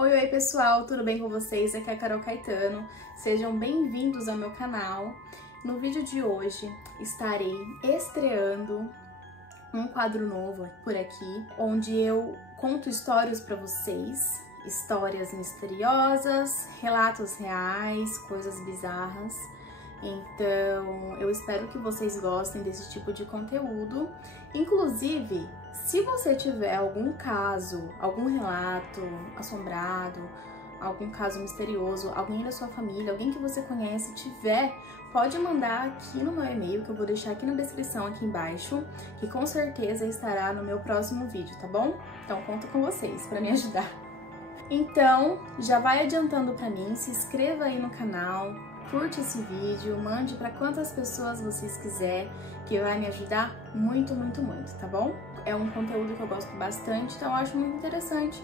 Oi pessoal, tudo bem com vocês? Aqui é a Carol Caetano, sejam bem-vindos ao meu canal. No vídeo de hoje estarei estreando um quadro novo por aqui, onde eu conto histórias para vocês, histórias misteriosas, relatos reais, coisas bizarras. Então eu espero que vocês gostem desse tipo de conteúdo. Inclusive, se você tiver algum caso, algum relato assombrado, algum caso misterioso, alguém da sua família, alguém que você conhece tiver, pode mandar aqui no meu e-mail, que eu vou deixar aqui na descrição aqui embaixo, que com certeza estará no meu próximo vídeo, tá bom? Então conto com vocês para me ajudar. Então, já vai adiantando para mim, se inscreva aí no canal, curte esse vídeo, mande para quantas pessoas vocês quiserem, que vai me ajudar muito, muito, muito, tá bom? É um conteúdo que eu gosto bastante, então eu acho muito interessante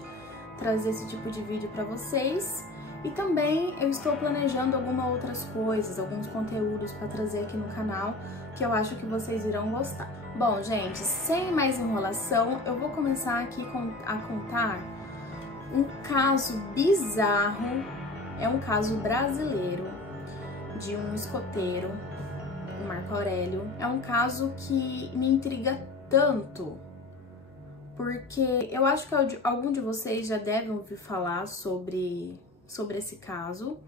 trazer esse tipo de vídeo para vocês. E também eu estou planejando algumas outras coisas, alguns conteúdos para trazer aqui no canal, que eu acho que vocês irão gostar. Bom, gente, sem mais enrolação, eu vou começar aqui a contar um caso bizarro, é um caso brasileiro, de um escoteiro, o Marco Aurélio. É um caso que me intriga tanto, porque eu acho que algum de vocês já devem ouvir falar sobre esse caso,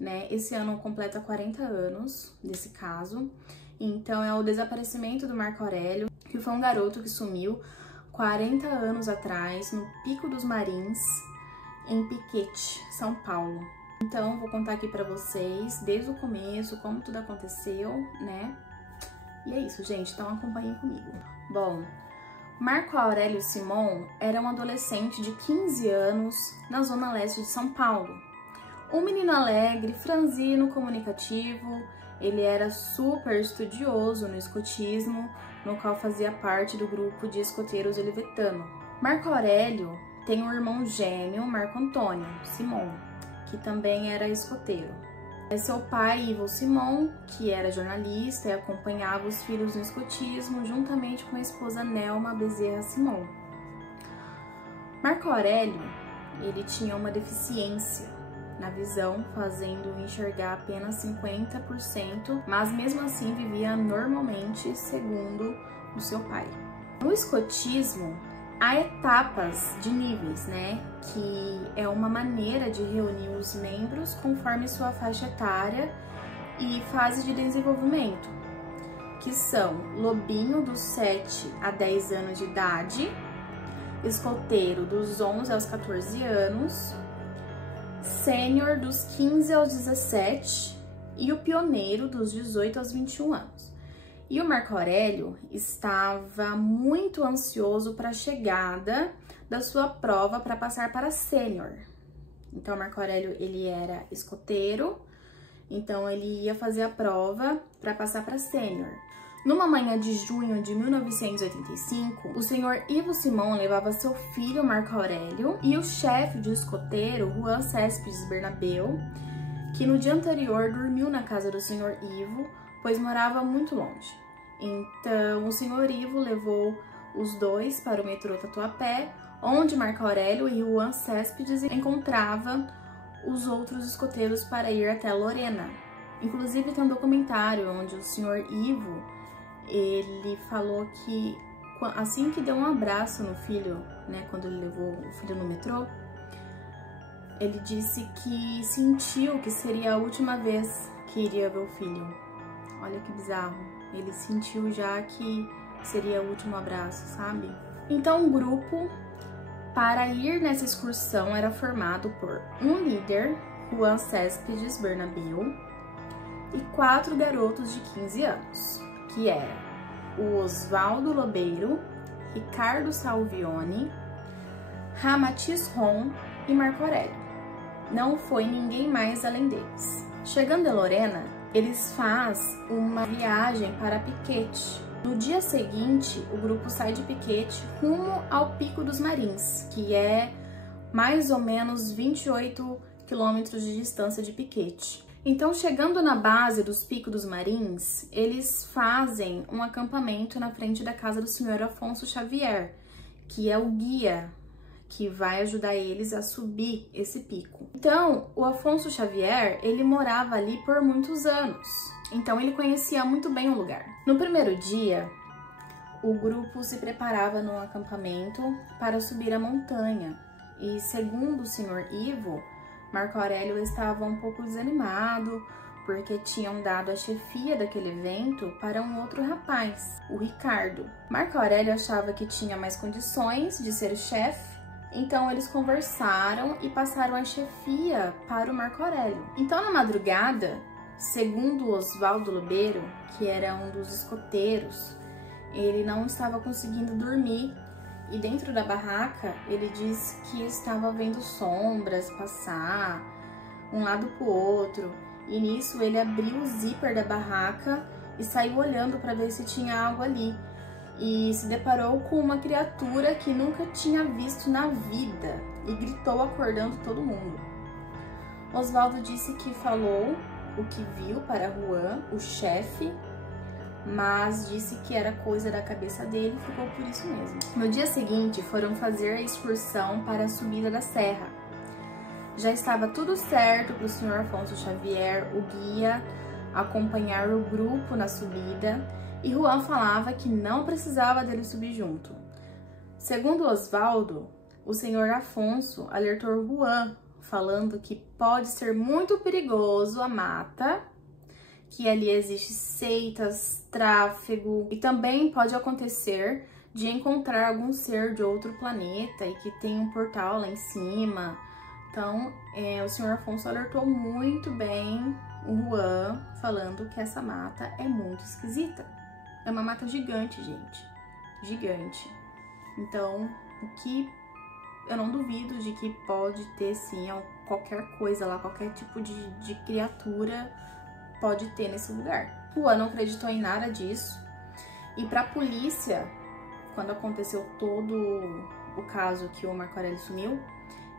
né? Esse ano completa 40 anos desse caso. Então é o desaparecimento do Marco Aurélio, que foi um garoto que sumiu 40 anos atrás no Pico dos Marins, em Piquete, São Paulo. Então, vou contar aqui pra vocês, desde o começo, como tudo aconteceu, né? E é isso, gente, então acompanhem comigo. Bom, Marco Aurélio Simon era um adolescente de 15 anos na zona leste de São Paulo. Um menino alegre, franzino, comunicativo, ele era super estudioso no escotismo, no qual fazia parte do grupo de escoteiros olivetano. Marco Aurélio tem um irmão gêmeo, Marco Antônio Simon, que também era escoteiro. Seu pai, Ivo Simon, que era jornalista e acompanhava os filhos no escotismo, juntamente com a esposa Nelma Bezerra Simon. Marco Aurélio, ele tinha uma deficiência na visão, fazendo enxergar apenas 50%, mas mesmo assim vivia normalmente, segundo o seu pai. No escotismo, há etapas de níveis, né? Que é uma maneira de reunir os membros conforme sua faixa etária e fase de desenvolvimento, que são lobinho dos 7 a 10 anos de idade, escoteiro dos 11 aos 14 anos, sênior dos 15 aos 17 e o pioneiro dos 18 aos 21 anos. E o Marco Aurélio estava muito ansioso para a chegada da sua prova para passar para sênior. Então, o Marco Aurélio, ele era escoteiro, então ele ia fazer a prova para passar para sênior. Numa manhã de junho de 1985, o senhor Ivo Simon levava seu filho Marco Aurélio e o chefe de escoteiro, Juan Céspedes Bernabeu, que no dia anterior dormiu na casa do senhor Ivo, pois morava muito longe. Então, o senhor Ivo levou os dois para o metrô Tatuapé, onde Marco Aurélio e Juan Céspedes encontravam os outros escoteiros para ir até Lorena. Inclusive, tem um documentário onde o senhor Ivo, ele falou que assim que deu um abraço no filho, né, quando ele levou o filho no metrô, ele disse que sentiu que seria a última vez que iria ver o filho. Olha que bizarro. Ele sentiu já que seria o último abraço, sabe? Então, o grupo para ir nessa excursão era formado por um líder, Juan Céspedes Bernabeu, e 4 garotos de 15 anos, que eram o Osvaldo Lobeiro, Ricardo Salvione, Ramatiz Ron e Marco Aurélio. Não foi ninguém mais além deles. Chegando em Lorena, eles fazem uma viagem para Piquete. No dia seguinte, o grupo sai de Piquete rumo ao Pico dos Marins, que é mais ou menos 28 quilômetros de distância de Piquete. Então, chegando na base dos Picos dos Marins, eles fazem um acampamento na frente da casa do senhor Afonso Xavier, que é o guia que vai ajudar eles a subir esse pico. Então, o Afonso Xavier, ele morava ali por muitos anos. Então, ele conhecia muito bem o lugar. No primeiro dia, o grupo se preparava no acampamento para subir a montanha. E segundo o senhor Ivo, Marco Aurélio estava um pouco desanimado, porque tinham dado a chefia daquele evento para um outro rapaz, o Ricardo. Marco Aurélio achava que tinha mais condições de ser o chefe, então eles conversaram e passaram a chefia para o Marco Aurélio. Então, na madrugada, segundo Oswaldo Lobeiro, que era um dos escoteiros, ele não estava conseguindo dormir e dentro da barraca ele disse que estava vendo sombras passar um lado para o outro. E nisso ele abriu o zíper da barraca e saiu olhando para ver se tinha algo ali. E se deparou com uma criatura que nunca tinha visto na vida e gritou acordando todo mundo. Oswaldo disse que falou o que viu para Juan, o chefe, mas disse que era coisa da cabeça dele e ficou por isso mesmo. No dia seguinte foram fazer a excursão para a subida da serra. Já estava tudo certo para o senhor Afonso Xavier, o guia, acompanhar o grupo na subida, e Juan falava que não precisava dele subir junto. Segundo Oswaldo, o senhor Afonso alertou Juan, falando que pode ser muito perigoso a mata, que ali existe seitas, tráfego, e também pode acontecer de encontrar algum ser de outro planeta e que tem um portal lá em cima. Então, o senhor Afonso alertou muito bem o Juan, falando que essa mata é muito esquisita. É uma mata gigante, gente. Gigante. Então, o que eu não duvido de que pode ter, sim, qualquer coisa lá, qualquer tipo de criatura pode ter nesse lugar. Juan não acreditou em nada disso. E pra polícia, quando aconteceu todo o caso que o Marco Aurélio sumiu,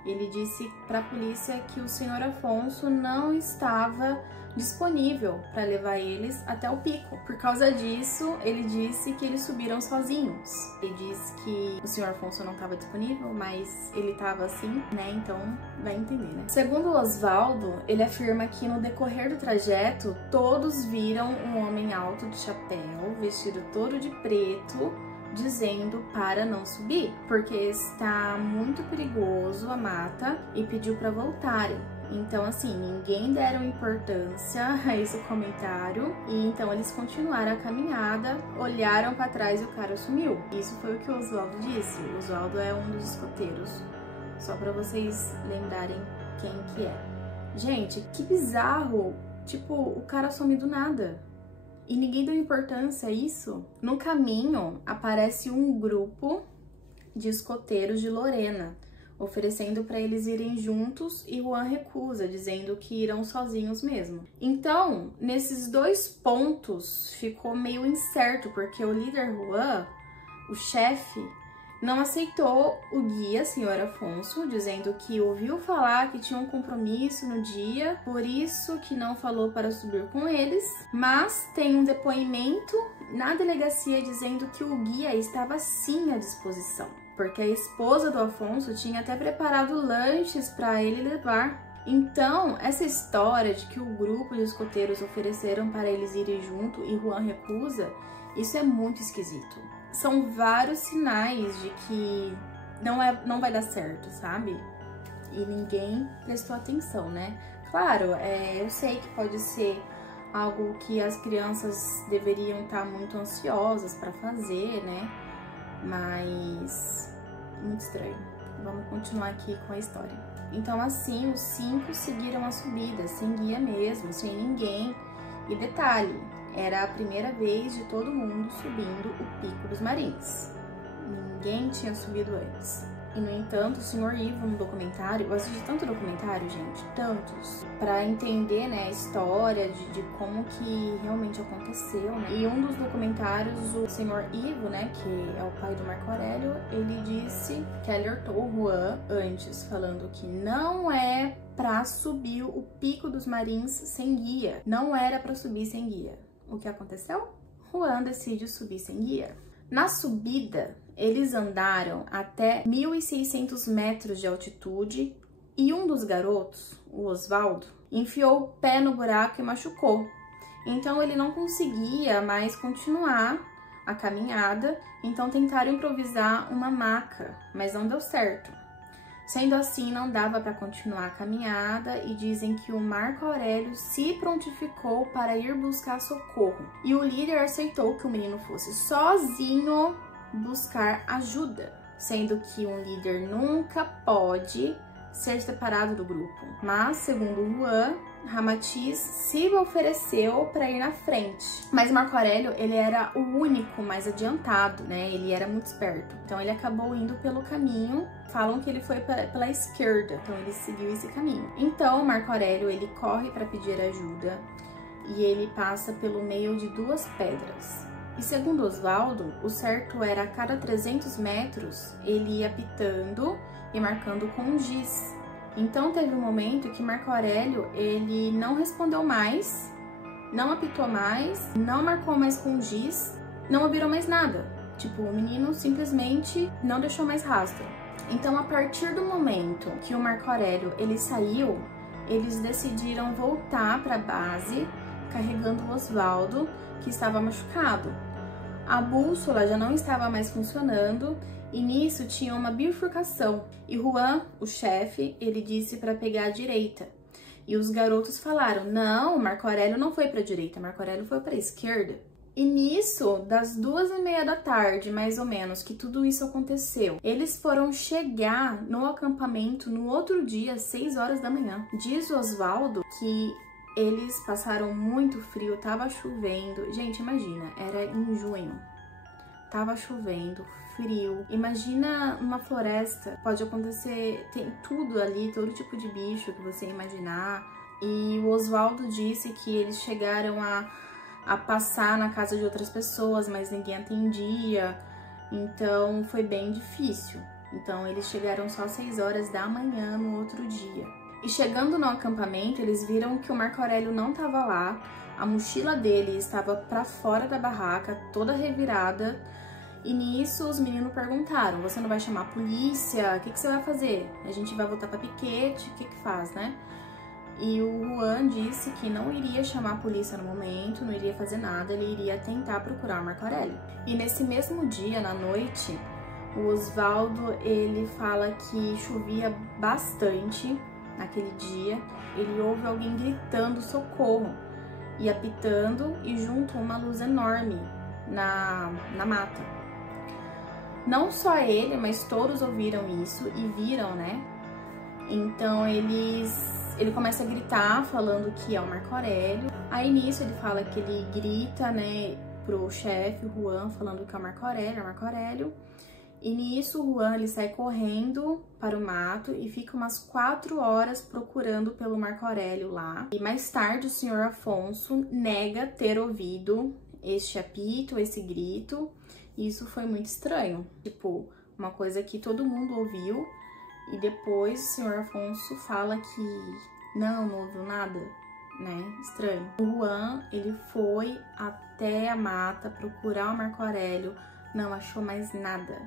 ele disse para a polícia que o senhor Afonso não estava disponível para levar eles até o pico. Por causa disso, ele disse que eles subiram sozinhos. Ele disse que o senhor Afonso não estava disponível, mas ele estava assim, né? Então, vai entender, né? Segundo Oswaldo, ele afirma que no decorrer do trajeto, todos viram um homem alto de chapéu, vestido todo de preto, dizendo para não subir, porque está muito perigoso a mata, e pediu para voltarem. Então, assim, ninguém deram importância a esse comentário, e então eles continuaram a caminhada, olharam para trás e o cara sumiu. Isso foi o que o Oswaldo disse. O Oswaldo é um dos escoteiros, só para vocês lembrarem quem que é. Gente, que bizarro! Tipo, o cara some do nada. E ninguém deu importância a isso. No caminho, aparece um grupo de escoteiros de Lorena, oferecendo para eles irem juntos, e Juan recusa, dizendo que irão sozinhos mesmo. Então, nesses dois pontos, ficou meio incerto, porque o líder Juan, o chefe, não aceitou o guia, senhor Afonso, dizendo que ouviu falar que tinha um compromisso no dia, por isso que não falou para subir com eles, mas tem um depoimento na delegacia dizendo que o guia estava sim à disposição, porque a esposa do Afonso tinha até preparado lanches para ele levar. Então, essa história de que o grupo de escoteiros ofereceram para eles irem junto e Juan recusa, isso é muito esquisito. São vários sinais de que não vai dar certo, sabe? E ninguém prestou atenção, né? Claro, eu sei que pode ser algo que as crianças deveriam estar muito ansiosas para fazer, né? Mas muito estranho. Vamos continuar aqui com a história. Então, assim, os 5 seguiram a subida, sem guia mesmo, sem ninguém. E detalhe, era a primeira vez de todo mundo subindo o Pico dos Marins. Ninguém tinha subido antes. E, no entanto, o senhor Ivo, no documentário, eu assisti tanto documentário, gente, tantos, pra entender, né, a história de como que realmente aconteceu, né? E um dos documentários, o senhor Ivo, né, que é o pai do Marco Aurélio, ele disse que alertou o Juan antes, falando que não é pra subir o Pico dos Marins sem guia. Não era pra subir sem guia. O que aconteceu? Juan decide subir sem guia. Na subida, Eles andaram até 1.600 metros de altitude e um dos garotos, o Osvaldo, enfiou o pé no buraco e machucou. Então ele não conseguia mais continuar a caminhada, então tentaram improvisar uma maca, mas não deu certo. Sendo assim, não dava para continuar a caminhada e dizem que o Marco Aurélio se prontificou para ir buscar socorro. E o líder aceitou que o menino fosse sozinho buscar ajuda, sendo que um líder nunca pode ser separado do grupo. Mas, segundo Juan, Ramatiz se ofereceu para ir na frente. Mas Marco Aurélio, ele era o único mais adiantado, né? Ele era muito esperto. Então ele acabou indo pelo caminho. Falam que ele foi pela esquerda, então ele seguiu esse caminho. Então Marco Aurélio, ele corre para pedir ajuda e ele passa pelo meio de duas pedras. E segundo Osvaldo, o certo era a cada 300 metros ele ia pitando e marcando com um giz. Então teve um momento que Marco Aurélio, ele não respondeu mais, não apitou mais, não marcou mais com giz, não ouviram mais nada. Tipo, o menino simplesmente não deixou mais rastro. Então, a partir do momento que o Marco Aurélio, ele saiu, eles decidiram voltar para a base, carregando o Osvaldo, que estava machucado. A bússola já não estava mais funcionando, e nisso tinha uma bifurcação. E Juan, o chefe, ele disse para pegar a direita. E os garotos falaram, não, Marco Aurélio não foi para a direita, Marco Aurélio foi para a esquerda. E nisso, das 2h30 da tarde, mais ou menos, que tudo isso aconteceu, eles foram chegar no acampamento no outro dia, às 6 horas da manhã. Diz o Osvaldo que eles passaram muito frio, tava chovendo. Gente, imagina, era em junho. Tava chovendo, frio. Imagina uma floresta, pode acontecer, tem tudo ali, todo tipo de bicho que você imaginar. E o Osvaldo disse que eles chegaram a passar na casa de outras pessoas, mas ninguém atendia, então foi bem difícil. Então eles chegaram só às 6 horas da manhã no outro dia. E chegando no acampamento, eles viram que o Marco Aurélio não estava lá, a mochila dele estava para fora da barraca, toda revirada, e nisso os meninos perguntaram, você não vai chamar a polícia? O que você vai fazer? A gente vai voltar para piquete? O que faz, né? E o Juan disse que não iria chamar a polícia no momento, não iria fazer nada, ele iria tentar procurar o Marco Aurélio. E nesse mesmo dia, na noite, o Osvaldo, ele fala que chovia bastante naquele dia. Ele ouve alguém gritando socorro e apitando e junto uma luz enorme na mata. Não só ele, mas todos ouviram isso e viram, né? Então ele começa a gritar, falando que é o Marco Aurélio. Aí nisso ele fala que ele grita, né, pro chefe, o Juan, falando que é o Marco Aurélio, é o Marco Aurélio. E nisso o Juan, ele sai correndo para o mato e fica umas 4 horas procurando pelo Marco Aurélio lá. E mais tarde o senhor Afonso nega ter ouvido este apito, esse grito. E isso foi muito estranho. Tipo, uma coisa que todo mundo ouviu. E depois o senhor Afonso fala que não ouviu nada, né? Estranho. O Juan, ele foi até a mata procurar o Marco Aurélio, não achou mais nada.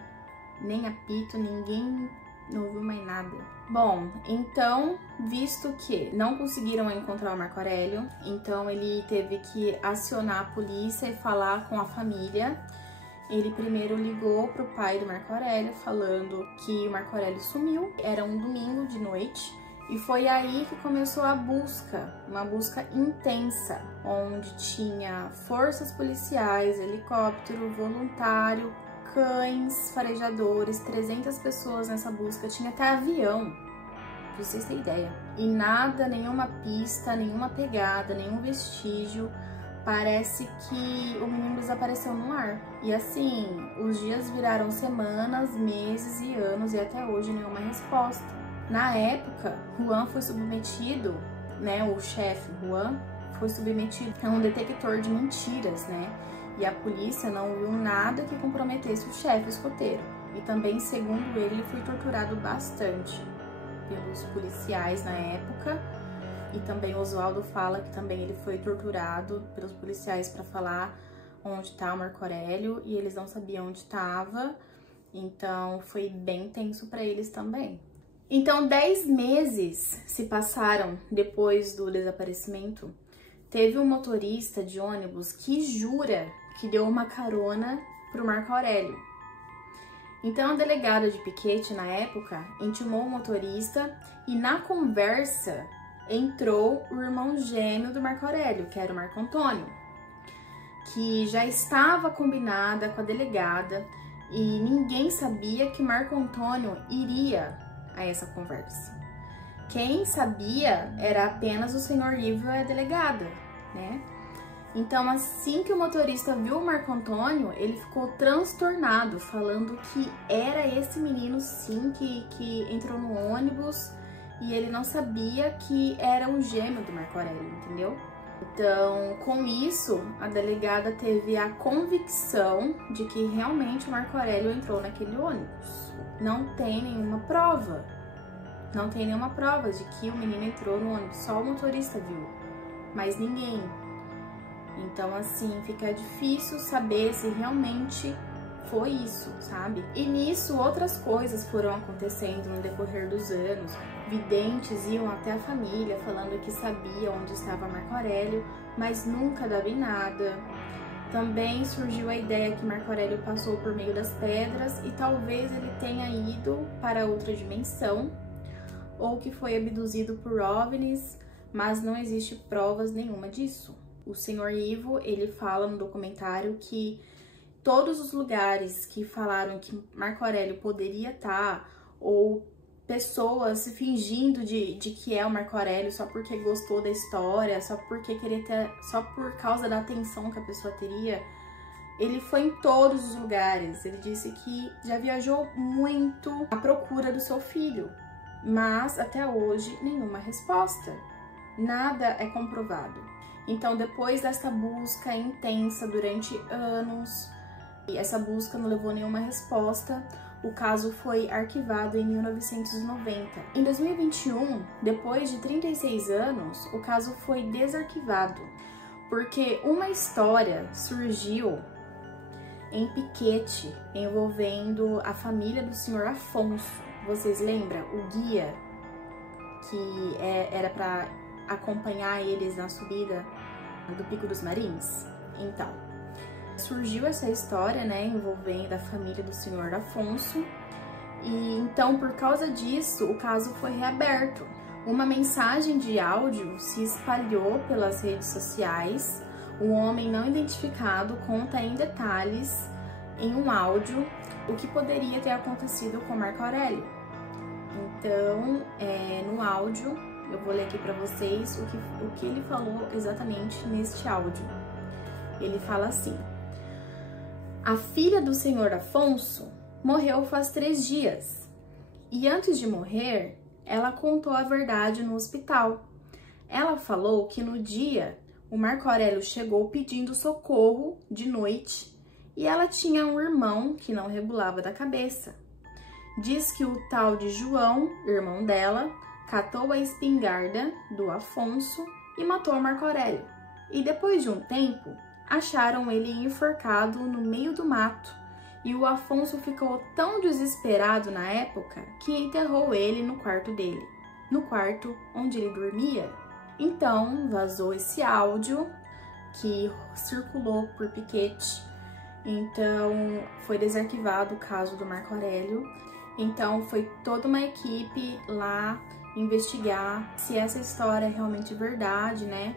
Nem apito, ninguém não ouviu mais nada. Bom, então, visto que não conseguiram encontrar o Marco Aurélio, então ele teve que acionar a polícia e falar com a família. Ele primeiro ligou pro pai do Marco Aurélio, falando que o Marco Aurélio sumiu. Era um domingo de noite e foi aí que começou a busca, uma busca intensa, onde tinha forças policiais, helicóptero, voluntário, cães, farejadores, 300 pessoas nessa busca, tinha até avião, pra vocês terem ideia. E nada, nenhuma pista, nenhuma pegada, nenhum vestígio. Parece que o menino desapareceu no ar. E assim, os dias viraram semanas, meses e anos e até hoje nenhuma resposta. Na época, Juan foi submetido, né, o chefe Juan foi submetido a um detector de mentiras, né? E a polícia não viu nada que comprometesse o chefe escoteiro. E também, segundo ele foi torturado bastante pelos policiais na época. E também o Osvaldo fala que também ele foi torturado pelos policiais para falar onde está o Marco Aurélio e eles não sabiam onde estava. Então foi bem tenso para eles também. Então 10 meses se passaram depois do desaparecimento. Teve um motorista de ônibus que jura que deu uma carona pro Marco Aurélio. Então a delegada de Piquete, na época, intimou o motorista e na conversa entrou o irmão gêmeo do Marco Aurélio, que era o Marco Antônio, que já estava combinada com a delegada e ninguém sabia que Marco Antônio iria a essa conversa. Quem sabia era apenas o senhor Ivo e a delegada, né? Então, assim que o motorista viu o Marco Antônio, ele ficou transtornado, falando que era esse menino sim que entrou no ônibus e ele não sabia que era o gêmeo do Marco Aurélio, entendeu? Então, com isso, a delegada teve a convicção de que realmente o Marco Aurélio entrou naquele ônibus. Não tem nenhuma prova. Não tem nenhuma prova de que o menino entrou no ônibus. Só o motorista viu, mas ninguém. Então, assim, fica difícil saber se realmente foi isso, sabe? E nisso, outras coisas foram acontecendo no decorrer dos anos. Videntes iam até a família falando que sabia onde estava Marco Aurélio, mas nunca dava em nada. Também surgiu a ideia que Marco Aurélio passou por meio das pedras e talvez ele tenha ido para outra dimensão, ou que foi abduzido por OVNIs, mas não existe provas nenhuma disso. O senhor Ivo, ele fala no documentário que todos os lugares que falaram que Marco Aurélio poderia estar, ou pessoas fingindo de que é o Marco Aurélio só porque gostou da história, só porque queria ter, só por causa da atenção que a pessoa teria, ele foi em todos os lugares. Ele disse que já viajou muito à procura do seu filho, mas até hoje nenhuma resposta. Nada é comprovado. Então, depois dessa busca intensa durante anos, e essa busca não levou nenhuma resposta, o caso foi arquivado em 1990. Em 2021, depois de 36 anos, o caso foi desarquivado, porque uma história surgiu em Piquete envolvendo a família do senhor Afonso. Vocês lembram? O guia que era para acompanhar eles na subida do Pico dos Marins? Então, surgiu essa história, né, envolvendo a família do senhor Afonso, e então, por causa disso, o caso foi reaberto. Uma mensagem de áudio se espalhou pelas redes sociais. Um homem não identificado conta em detalhes, em um áudio, o que poderia ter acontecido com Marco Aurélio. Então, no áudio, eu vou ler aqui para vocês o que ele falou exatamente neste áudio. Ele fala assim: a filha do senhor Afonso morreu faz 3 dias. E antes de morrer, ela contou a verdade no hospital. Ela falou que no dia o Marco Aurélio chegou pedindo socorro de noite e ela tinha um irmão que não regulava da cabeça. Diz que o tal de João, irmão dela, catou a espingarda do Afonso e matou Marco Aurélio. E depois de um tempo, acharam ele enforcado no meio do mato e o Afonso ficou tão desesperado na época que enterrou ele no quarto dele, no quarto onde ele dormia. Então vazou esse áudio que circulou por Piquete. Então foi desarquivado o caso do Marco Aurélio. Então foi toda uma equipe lá investigar se essa história é realmente verdade, né?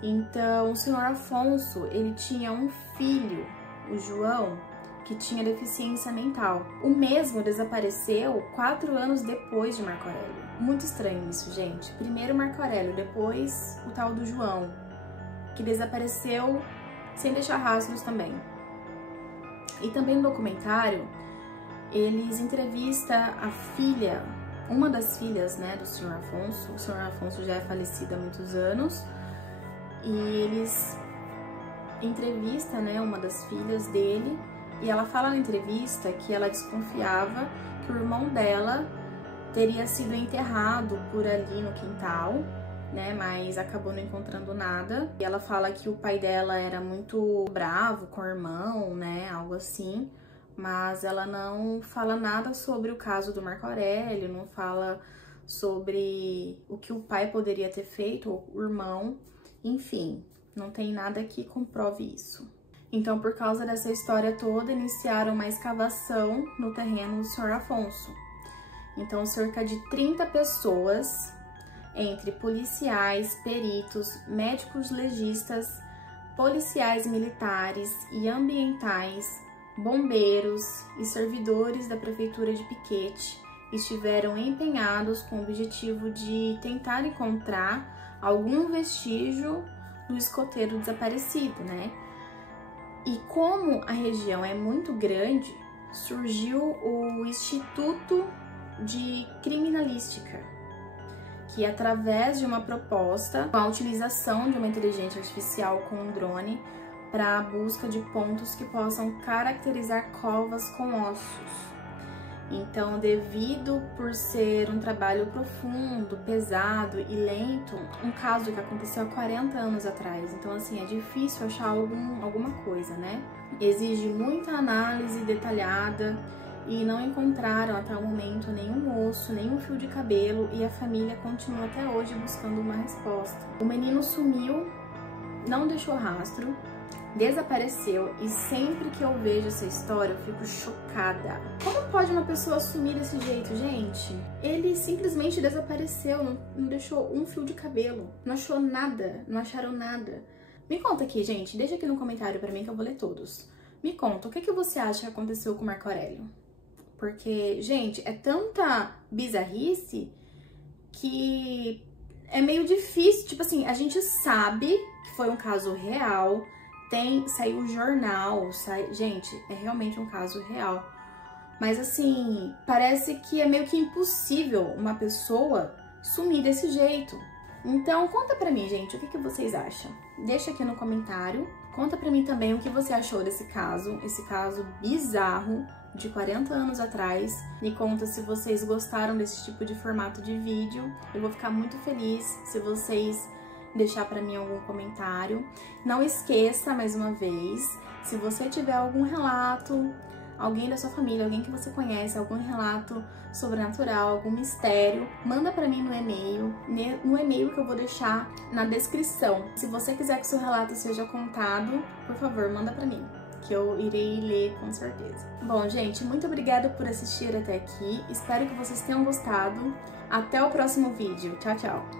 Então, o senhor Afonso, ele tinha um filho, o João, que tinha deficiência mental. O mesmo desapareceu 4 anos depois de Marco Aurélio. Muito estranho isso, gente. Primeiro Marco Aurélio, depois o tal do João, que desapareceu sem deixar rastros também. E também no documentário, eles entrevistam a filha, uma das filhas, né, do senhor Afonso. O senhor Afonso já é falecido há muitos anos. E eles entrevistam, né, uma das filhas dele, e ela fala na entrevista que ela desconfiava que o irmão dela teria sido enterrado por ali no quintal, né, mas acabou não encontrando nada. E ela fala que o pai dela era muito bravo com o irmão, né, algo assim, mas ela não fala nada sobre o caso do Marco Aurélio, não fala sobre o que o pai poderia ter feito, ou o irmão, enfim, não tem nada que comprove isso. Então, por causa dessa história toda, iniciaram uma escavação no terreno do Sr. Afonso. Então, cerca de 30 pessoas, entre policiais, peritos, médicos legistas, policiais militares e ambientais, bombeiros e servidores da prefeitura de Piquete, estiveram empenhados com o objetivo de tentar encontrar algum vestígio do escoteiro desaparecido, né? E como a região é muito grande, surgiu o Instituto de Criminalística, que através de uma proposta, com a utilização de uma inteligência artificial com um drone, para a busca de pontos que possam caracterizar covas com ossos. Então, devido por ser um trabalho profundo, pesado e lento, um caso que aconteceu há 40 anos atrás, então assim, é difícil achar alguma coisa, né? Exige muita análise detalhada e não encontraram até o momento nenhum osso, nenhum fio de cabelo e a família continua até hoje buscando uma resposta. O menino sumiu, não deixou rastro, desapareceu e sempre que eu vejo essa história eu fico chocada. Como pode uma pessoa sumir desse jeito, gente? Ele simplesmente desapareceu, não deixou um fio de cabelo, não achou nada, não acharam nada. Me conta aqui, gente, deixa aqui no comentário pra mim que eu vou ler todos. Me conta, o que você acha que aconteceu com o Marco Aurélio? Porque, gente, é tanta bizarrice que é meio difícil, tipo assim, a gente sabe que foi um caso real, saiu o jornal, gente, é realmente um caso real. Mas assim, parece que é meio que impossível uma pessoa sumir desse jeito. Então, conta pra mim, gente, o que vocês acham? Deixa aqui no comentário. Conta pra mim também o que você achou desse caso, esse caso bizarro de 40 anos atrás. Me conta se vocês gostaram desse tipo de formato de vídeo. Eu vou ficar muito feliz se vocês deixar para mim algum comentário. Não esqueça, mais uma vez, se você tiver algum relato, alguém da sua família, alguém que você conhece, algum relato sobrenatural, algum mistério, manda para mim no e-mail que eu vou deixar na descrição. Se você quiser que o seu relato seja contado, por favor, manda para mim, que eu irei ler com certeza. Bom, gente, muito obrigada por assistir até aqui. Espero que vocês tenham gostado. Até o próximo vídeo. Tchau, tchau!